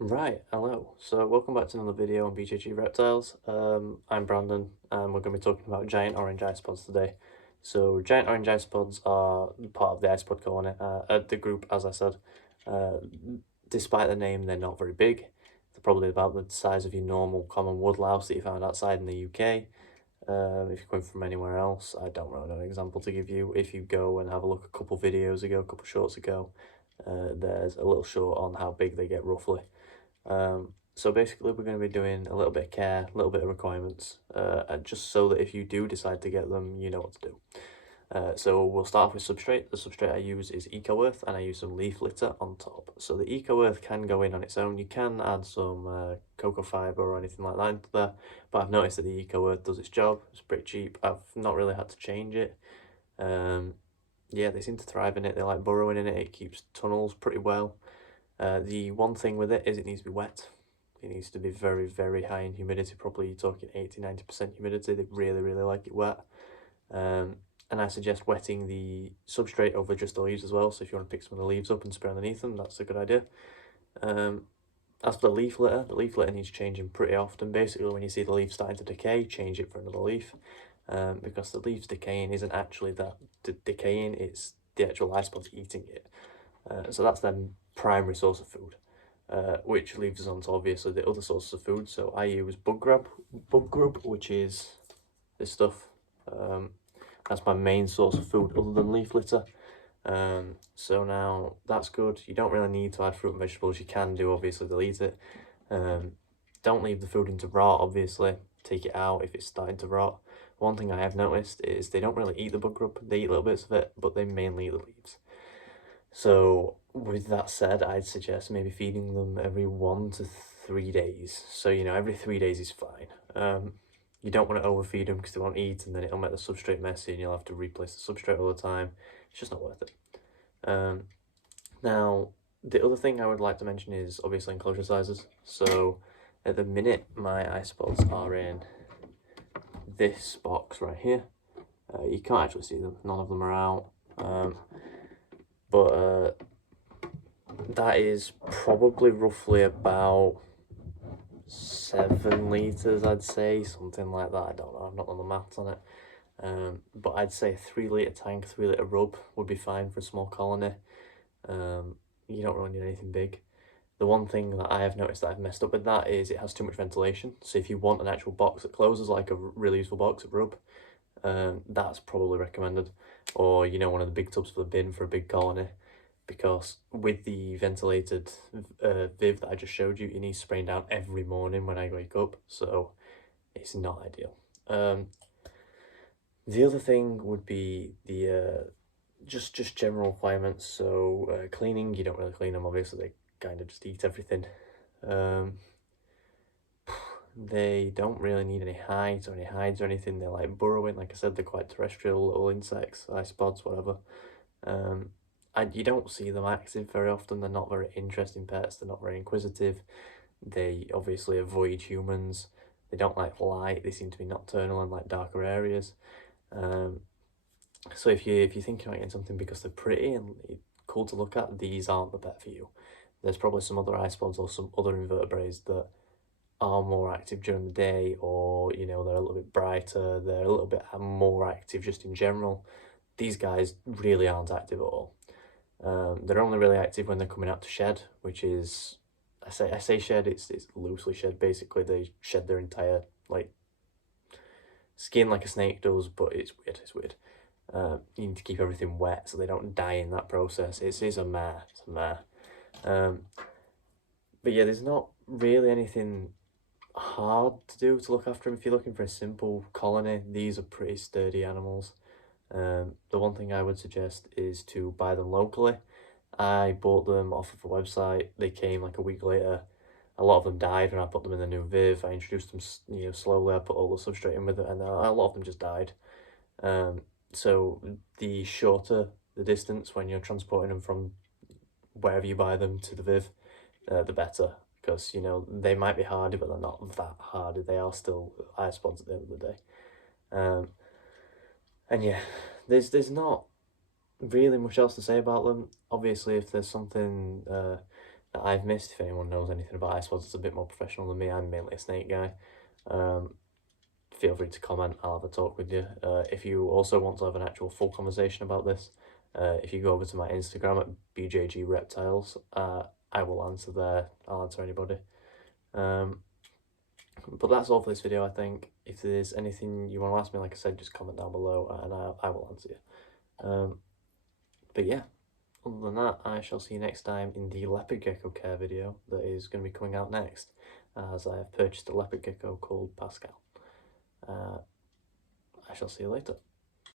Right, hello. So welcome back to another video on BJG Reptiles. I'm Brandon and we're going to be talking about Giant Orange Isopods today. So Giant Orange Isopods are part of the Isopod colony, the group as I said. Uh, Despite the name, they're not very big. They're probably about the size of your normal common woodlouse that you found outside in the UK. If you're coming from anywhere else, I don't really know an example to give you. If you go and have a look a couple videos ago, a couple shorts ago, there's a little short on how big they get roughly. So basically we're going to be doing a little bit of care, a little bit of requirements, and just so that if you do decide to get them, you know what to do. So we'll start off with substrate. The substrate I use is Eco-Earth and I use some leaf litter on top. So the Eco-Earth can go in on its own. You can add some cocoa fibre or anything like that into there, but I've noticed that the Eco-Earth does its job. It's pretty cheap. I've not really had to change it. Yeah, they seem to thrive in it. They like burrowing in it. It keeps tunnels pretty well. The one thing with it is it needs to be wet. It needs to be very, very high in humidity, probably you're talking 80–90% humidity. They really, really like it wet. And I suggest wetting the substrate over just the leaves as well. So if you want to pick some of the leaves up and spray underneath them, that's a good idea. As for the leaf litter needs changing pretty often. Basically, when you see the leaf starting to decay, change it for another leaf. Because the leaves decaying isn't actually that decaying, it's the actual isopods eating it. So that's their primary source of food, which leaves us on to obviously the other sources of food. So I use bug grub, which is this stuff. That's my main source of food other than leaf litter. So now that's good. You don't really need to add fruit and vegetables. You can do, obviously, delete it. Don't leave the food in to rot, obviously. Take it out if it's starting to rot. One thing I have noticed is they don't really eat the bug grub. They eat little bits of it, but they mainly eat the leaves. So with that said, I'd suggest maybe feeding them every 1 to 3 days. So, every 3 days is fine. You don't want to overfeed them because they won't eat and then it'll make the substrate messy and you'll have to replace the substrate all the time. It's just not worth it. Now, the other thing I would like to mention is obviously enclosure sizes. So at the minute, my isopods are in this box right here. You can't actually see them. None of them are out. But that is probably roughly about 7 litres, I'd say, something like that. I don't know, I've not done the maths on it. But I'd say a 3 litre tank, 3 litre rub would be fine for a small colony. You don't really need anything big. The one thing that I have noticed that I've messed up with that is it has too much ventilation. So if you want an actual box that closes like a really useful box of rub, that's probably recommended. Or, one of the big tubs for the bin for a big colony. Because with the ventilated Viv that I just showed you, it needs spraying down every morning when I wake up. So it's not ideal. The other thing would be the just general requirements. So cleaning, you don't really clean them, obviously. They kind of just eat everything. They don't really need any hides or anything. They like burrowing. Like I said, they're quite terrestrial little insects, isopods, whatever. You don't see them active very often. They're not very interesting pets. They're not very inquisitive. They obviously avoid humans. They don't like light. They seem to be nocturnal and like darker areas. So if you're thinking about getting something because they're pretty and cool to look at, these aren't the pet for you. There's probably some other isopods or some other invertebrates that are more active during the day, or they're a little bit brighter, they're a little bit more active just in general. These guys really aren't active at all. They're only really active when they're coming out to shed, which is, I say shed, it's loosely shed. Basically they shed their entire skin like a snake does, but it's weird. You need to keep everything wet so they don't die in that process. It's a mare. But yeah, there's not really anything hard to do to look after them. If you're looking for a simple colony, these are pretty sturdy animals. The one thing I would suggest is to buy them locally. I bought them off of a website. They came like a week later. A lot of them died when I put them in the new Viv. I introduced them, slowly. I put all the substrate in with it, and a lot of them just died. So the shorter the distance when you're transporting them from wherever you buy them to the Viv, the better. Because, they might be hardy, but they're not that hardy. They are still isopods at the end of the day. And yeah, there's not really much else to say about them. Obviously, if there's something that I've missed. If anyone knows anything about isopods that's a bit more professional than me, I'm mainly a snake guy. Feel free to comment, I'll have a talk with you. If you also want to have an actual full conversation about this, if you go over to my Instagram at bjgreptiles, I will answer there. I'll answer anybody. But that's all for this video, I think. If there's anything you want to ask me, like I said, just comment down below and I will answer you. But yeah, other than that, I shall see you next time in the leopard gecko care video that is going to be coming out next, as I have purchased a leopard gecko called Pascal. I shall see you later.